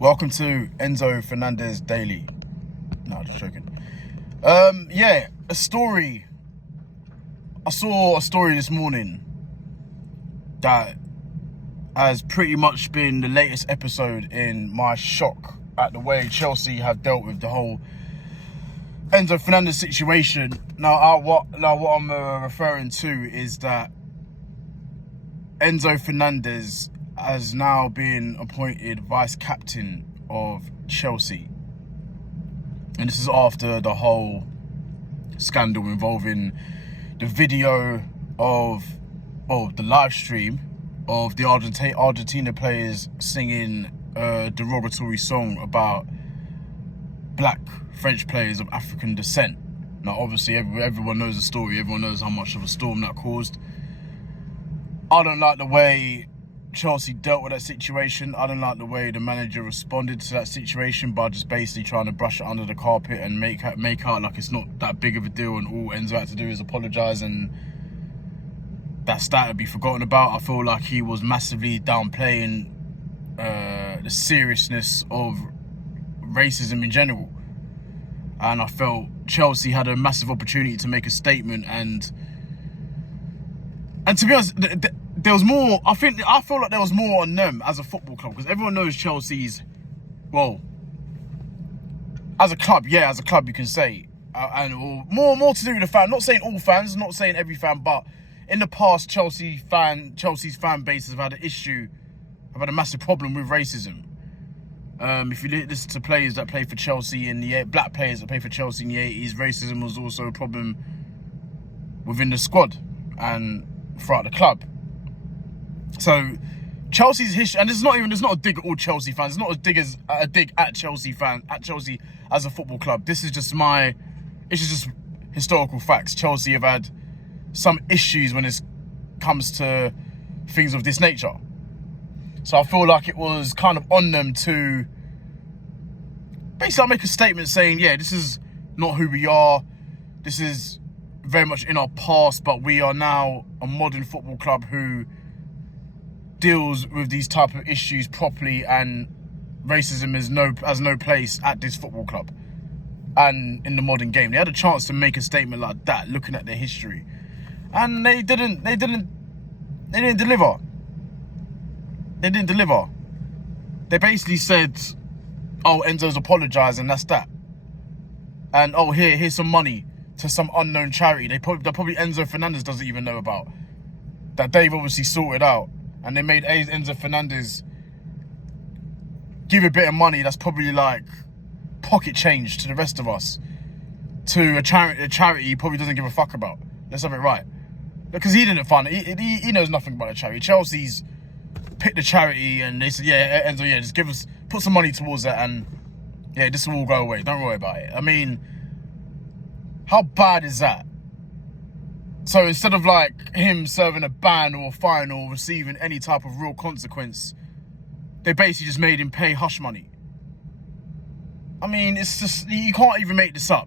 Welcome to Enzo Fernandez Daily. No, just joking. Yeah, a story. I saw a story this morning that has pretty much been the latest episode in my shock at the way Chelsea have dealt with the whole Enzo Fernandez situation. Now, what I'm referring to is that Enzo Fernandez has now been appointed vice captain of Chelsea. And this is after the whole scandal involving the video of the live stream of the Argentina players singing a derogatory song about black French players of African descent. Now, obviously, everyone knows the story. Everyone knows how much of a storm that caused. I don't like the way Chelsea dealt with that situation. I don't like the way the manager responded to that situation by just basically trying to brush it under the carpet and make out like it's not that big of a deal and all Enzo had to do is apologise and that stat would be forgotten about. I feel like he was massively downplaying the seriousness of racism in general. And I felt Chelsea had a massive opportunity to make a statement and to be honest, there was more. I feel like there was more on them as a football club because everyone knows Chelsea's, well, as a club, yeah, as a club you can say, and more to do with the fan. Not saying all fans, not saying every fan, but in the past, Chelsea's fan base have had a massive problem with racism. If you listen to players that play for Chelsea black players that play for Chelsea in the 80s, racism was also a problem within the squad and throughout the club. So Chelsea's history, and it's not a dig at all Chelsea fans. It's not a dig at Chelsea as a football club. It's just historical facts. Chelsea have had some issues when it comes to things of this nature. So I feel like it was kind of on them to basically make a statement saying, yeah, this is not who we are. This is very much in our past, but we are now a modern football club who deals with these type of issues properly, and racism has no place at this football club and in the modern game. They had a chance to make a statement like that, looking at their history, and they didn't deliver. They didn't deliver. They basically said, "Oh, Enzo's apologised, and that's that." And oh, here's some money to some unknown charity. That probably Enzo Fernandez doesn't even know about. That they've obviously sorted out. And they made Enzo Fernandez give a bit of money that's probably like pocket change to the rest of us to a charity he probably doesn't give a fuck about. Let's have it right. Because he didn't fund it. He knows nothing about the charity. Chelsea's picked the charity and they said, yeah, Enzo, yeah, just put some money towards that and yeah, this will all go away. Don't worry about it. I mean, how bad is that? So instead of like him serving a ban or a fine or receiving any type of real consequence, they basically just made him pay hush money. I mean, it's just, you can't even make this up.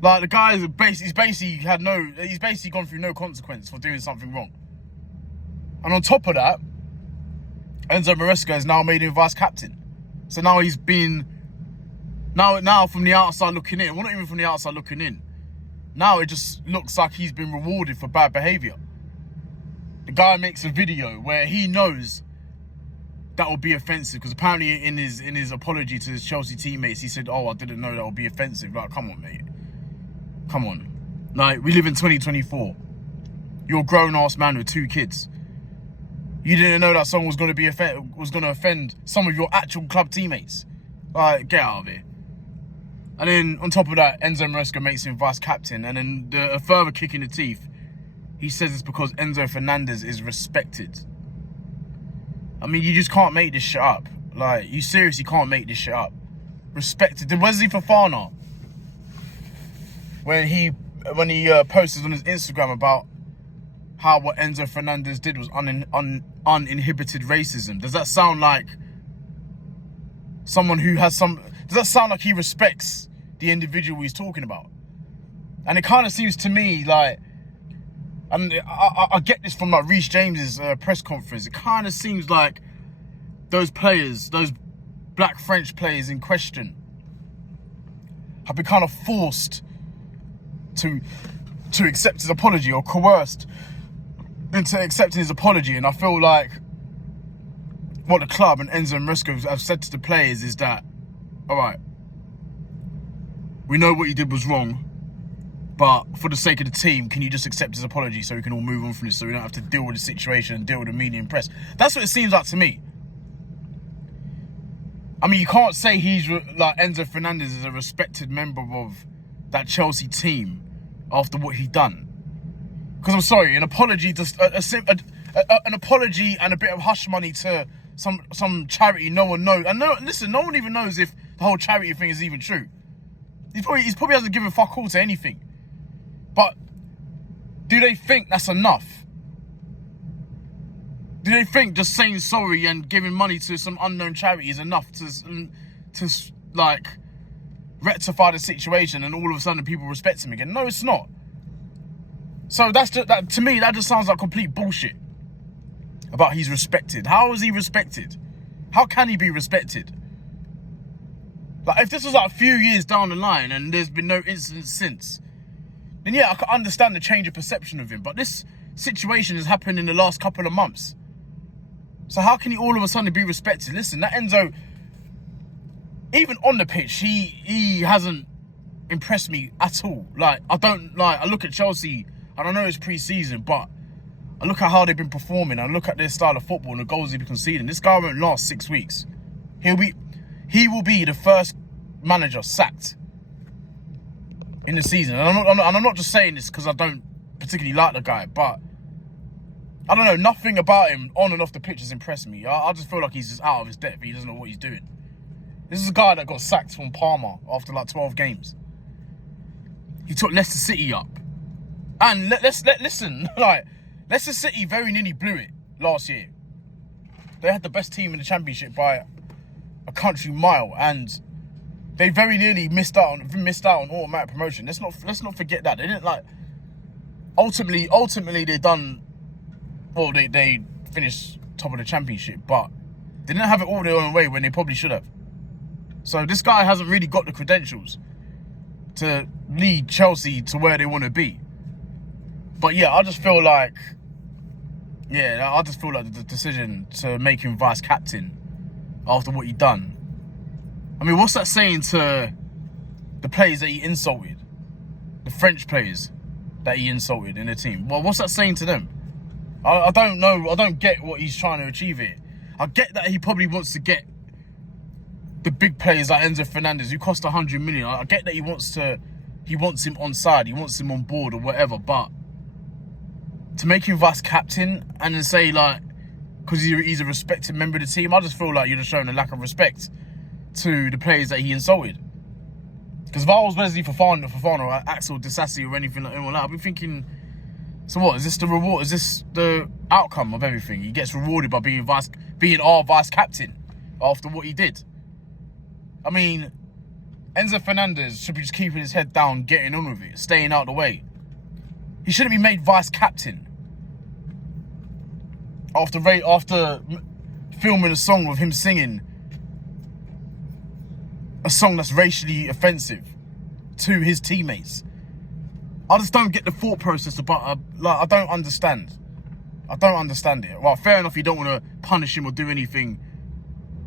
Like the guy he's basically gone through no consequence for doing something wrong. And on top of that, Enzo Maresca has now made him vice captain. So now he's been, now from the outside looking in, well, not even from the outside looking in, now it just looks like he's been rewarded for bad behaviour. The guy makes a video where he knows that will be offensive because apparently in his apology to his Chelsea teammates, he said, "Oh, I didn't know that will be offensive." Like, come on, mate. Come on. Like, we live in 2024. You're a grown-ass man with 2 kids. You didn't know that song was going to offend some of your actual club teammates. Like, get out of here. And then on top of that, Enzo Maresca makes him vice captain. And then a further kick in the teeth, he says it's because Enzo Fernandez is respected. I mean, you just can't make this shit up. Like, you seriously can't make this shit up. Respected. Did Wesley Fofana, when he posted on his Instagram about how what Enzo Fernandez did was uninhibited racism, does that sound like someone who has some... Does that sound like he respects the individual he's talking about? And it kind of seems to me like, and I get this from like Reece James's press conference, it kind of seems like those players, those black French players in question have been kind of forced to accept his apology, or coerced into accepting his apology. And I feel like what the club and Enzo Maresca have said to the players is that, all right, we know what you did was wrong, but for the sake of the team, can you just accept his apology so we can all move on from this, so we don't have to deal with the situation and deal with the media and press? That's what it seems like to me. I mean, you can't say he's like Enzo Fernandez is a respected member of that Chelsea team after what he done. Because I'm sorry, an apology, just an apology and a bit of hush money to some charity no one knows. And listen, no one even knows if the whole charity thing is even true. He probably hasn't given fuck all to anything. But do they think that's enough? Do they think just saying sorry and giving money to some unknown charity is enough to like rectify the situation and all of a sudden people respect him again? No, it's not. So that to me, that just sounds like complete bullshit about he's respected. How is he respected? How can he be respected? Like, if this was like a few years down the line and there's been no incident since, then yeah, I can understand the change of perception of him. But this situation has happened in the last couple of months. So how can he all of a sudden be respected? Listen, that Enzo, even on the pitch, he hasn't impressed me at all. Like, I look at Chelsea, and I know it's pre-season, but I look at how they've been performing, I look at their style of football and the goals they've been conceding. This guy won't last 6 weeks. He will be the first manager sacked in the season. And I'm not just saying this because I don't particularly like the guy, but I don't know, nothing about him on and off the pitch has impressed me. I just feel like he's just out of his depth. He doesn't know what he's doing. This is a guy that got sacked from Parma after like 12 games. He took Leicester City up. And listen, like, Leicester City very nearly blew it last year. They had the best team in the Championship by a country mile, and they very nearly missed out on automatic promotion. Let's not forget that. They didn't like ultimately they done well, they finished top of the Championship, but they didn't have it all their own way when they probably should have. So this guy hasn't really got the credentials to lead Chelsea to where they want to be. But yeah, I just feel like the decision to make him vice captain after what he done. I mean, what's that saying to the players that he insulted? The French players that he insulted in the team. Well, what's that saying to them? I don't know. I don't get what he's trying to achieve here. I get that he probably wants to get the big players like Enzo Fernandez, who cost 100 million. I get that he wants him on side, he wants him on board or whatever, but to make him vice captain and then say, like, because he's a respected member of the team, I just feel like you're just showing a lack of respect to the players that he insulted. Because if I was Wesley Fofana or Axel Disasi or anything like that, I'd be thinking, so what, is this the reward? Is this the outcome of everything? He gets rewarded by being our vice captain after what he did. I mean, Enzo Fernandez should be just keeping his head down, getting on with it, staying out of the way. He shouldn't be made vice captain after filming a song with him singing a song that's racially offensive to his teammates. I just don't get the thought process about I don't understand. I don't understand it. Well, fair enough, you don't want to punish him or do anything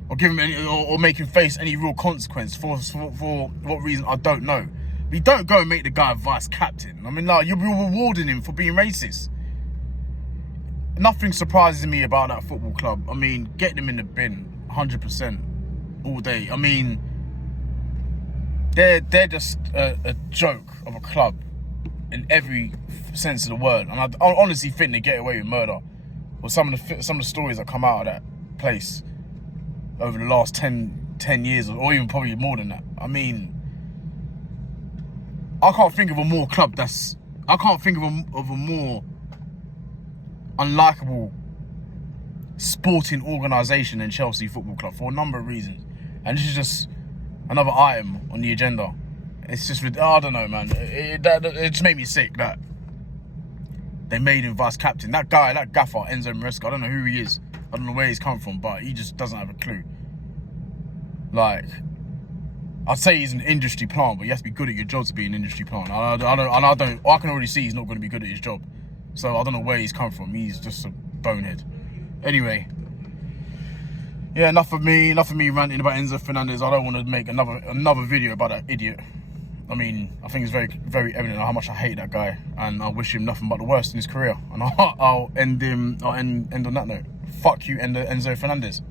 or give him any or make him face any real consequence for what reason, I don't know. But you don't go and make the guy a vice captain. I mean, like, you're rewarding him for being racist. Nothing surprises me about that football club. I mean, get them in the bin 100% all day. I mean, they're just a joke of a club in every sense of the word. And I honestly think they get away with murder. Or some of the stories that come out of that place over the last 10 years, or even probably more than that. I mean, I can't think of a more unlikable sporting organisation than Chelsea Football Club for a number of reasons. And this is just another item on the agenda. It's just, I don't know, man. It just made me sick that they made him vice captain. That guy, that gaffer, Enzo Maresca, I don't know who he is. I don't know where he's come from, but he just doesn't have a clue. Like, I'd say he's an industry plant, but you have to be good at your job to be an industry plant. I can already see he's not going to be good at his job. So I don't know where he's come from. He's just a bonehead. Anyway, yeah, enough of me ranting about Enzo Fernandez. I don't want to make another video about that idiot. I mean, I think it's very, very evident how much I hate that guy, and I wish him nothing but the worst in his career. And I'll end on that note. Fuck you, Enzo Fernandez.